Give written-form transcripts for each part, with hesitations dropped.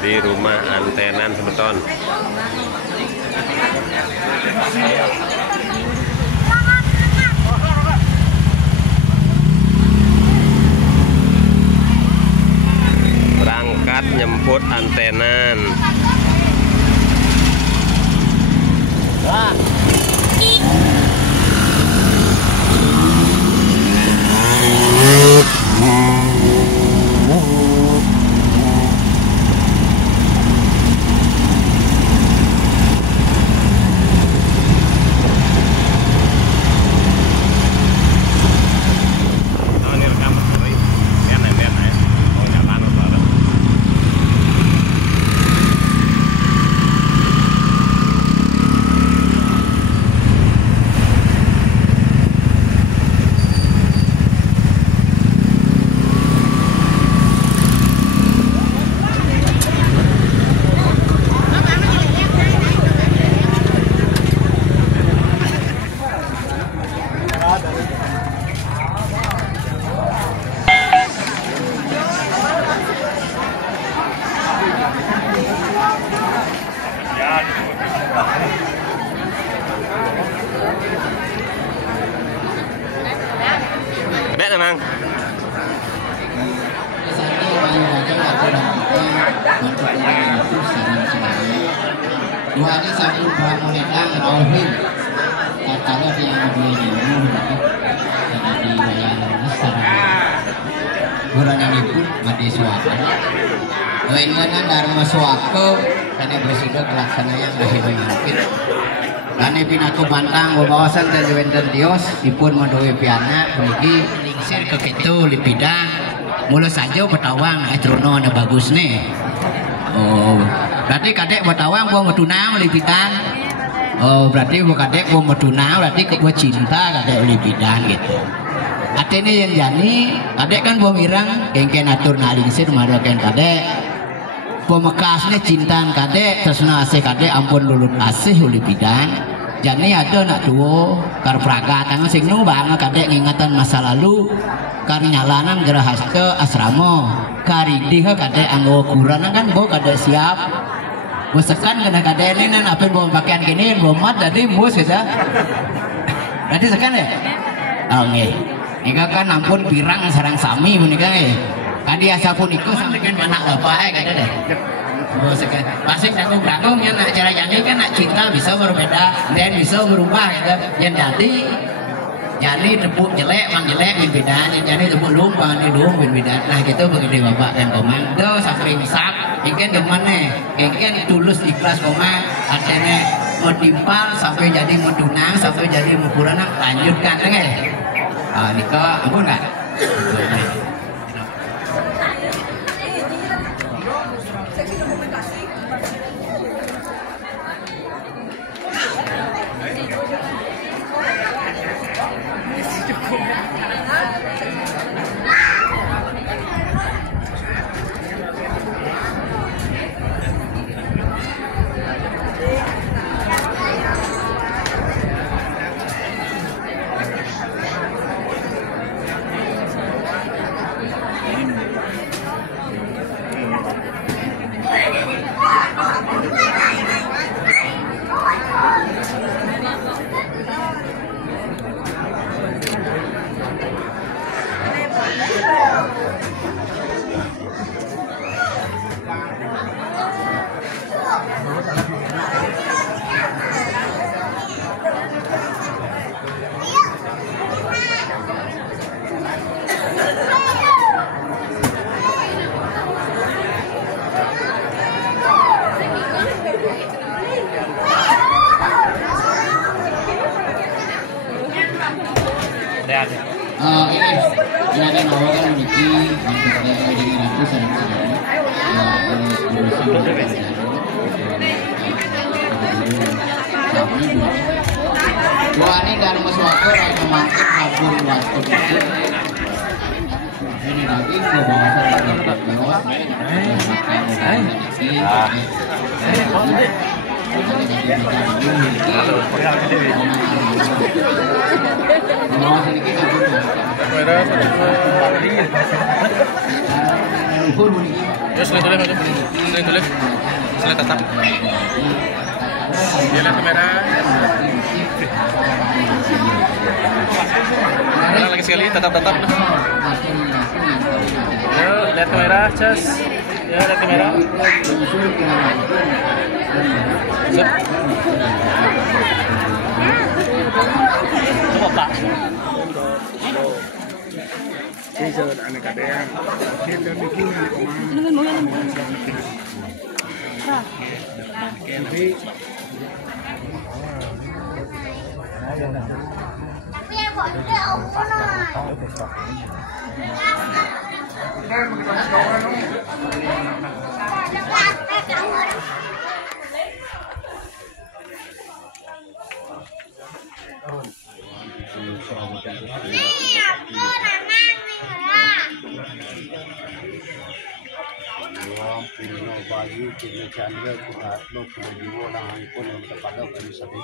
di rumah antenan sebeton. Berangkat nyemput antenan. Beda memang. Dua ini satu buah monedang rohim katanya yang beli dulu jadi bayar besar bulan ini pun mati suaka lainnya dharma suaka karena bersihkan pelaksananya masih mungkin karena pinaku bantang bawasan dan wenten dios dipun madoi piana pergi lingsir ke ketu lipidang mula saja betawang trono na bagus nih. Oh berarti kadek betawang gua metuna lipidang. Oh berarti gua kadek gua metuna berarti gua cinta kadek lipidang gitu. Atene yang jani kadek kan gua mirang kengken atur na lingsir maroken kadek pemekasnya cintaan kadek tersena asih kadek ampun lulut asih lipidang. Jadi ada nak tua kar praga tangga sing nu bang kadek ngingatan masa lalu kar nyalanan gerahas ke asrama karidi kadek anggo kurang kan bo kadek siap bosekan kena kadek ini nan apa bawa pakaian gini bawa mat jadi bos kita berarti sekan ya oh nggih ika kan ampun pirang sarang sami menika nggih kadi asa pun ikut sampai kan anak bapak kadek deh pasti tanggung yang nak cara jadi kan nak cinta bisa berbeda dan bisa berubah gitu yang jadi tepuk jelek mang jelek berbeda yang jadi tepuk lupa nih dong berbeda nah gitu begini bapak dan komando sampai misak ingin gimana ingin tulus ikhlas koma artinya mau timpal sampai jadi mau tunang sampai jadi mau purana lanjutkan kan nikah ampun nggak ini ada nomor kan memiliki untuk jadi ratu sedang ini dan maswako yang memakai kabur waktu ini lagi ke bawah Yes, tulis. Sila tatap. Ya lihat kamera. Lagi sekali tatap. Yo, lihat kamera, Cas. Ya, lihat kamera. Zep. Coba, Pak. Bây giờ đã là cả đen, thêm cho mình kinh bayu kini chandra kuhat lo kuliwo lang pun untuk pada kami sabi.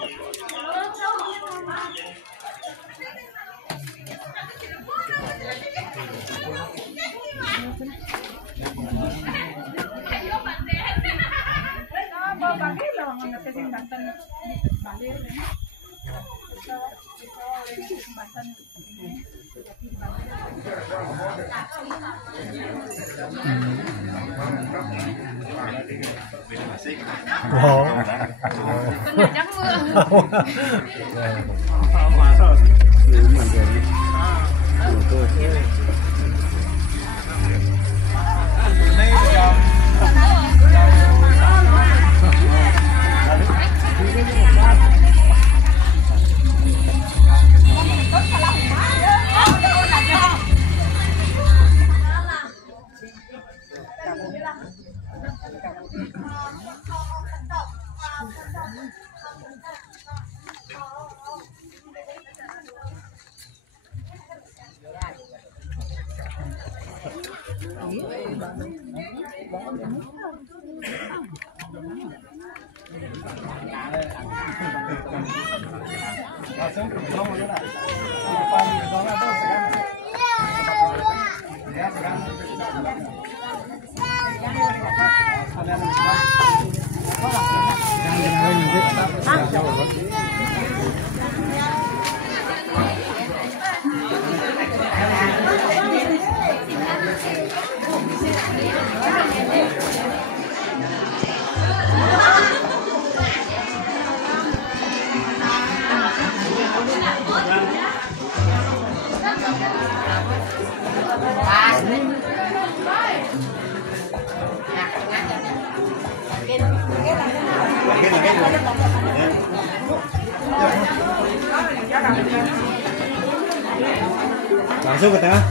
Langsung ke tengah.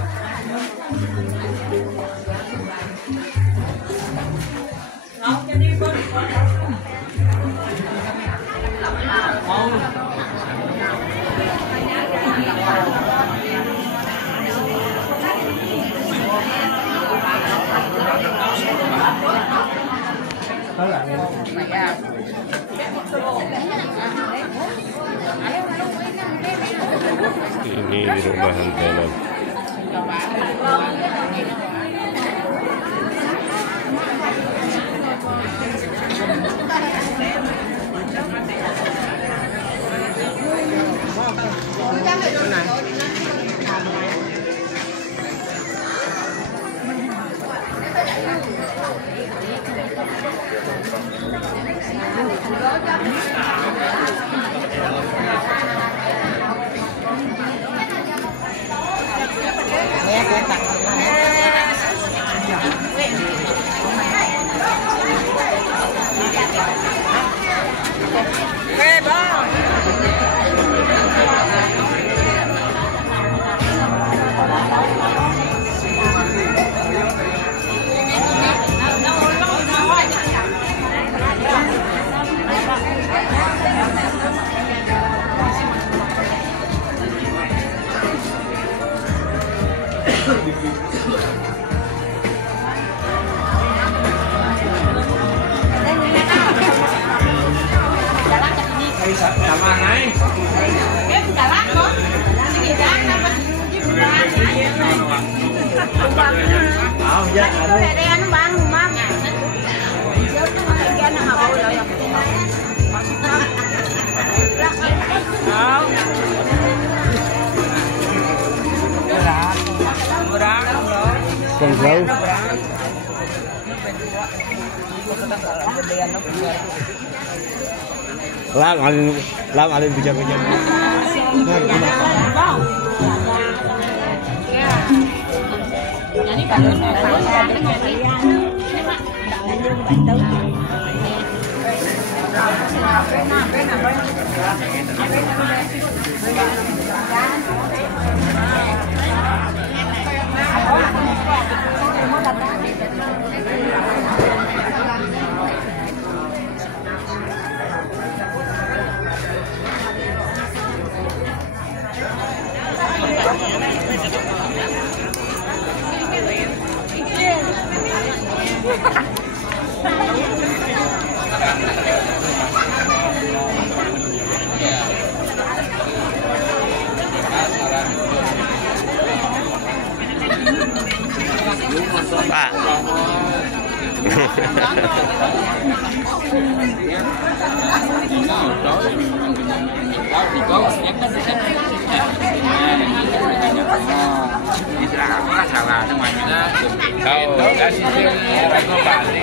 Ini di rumah antenan. Con dâu. Làm alin bicara-bicara. Pak. Salah namanya. Kau kasih Rago Bali.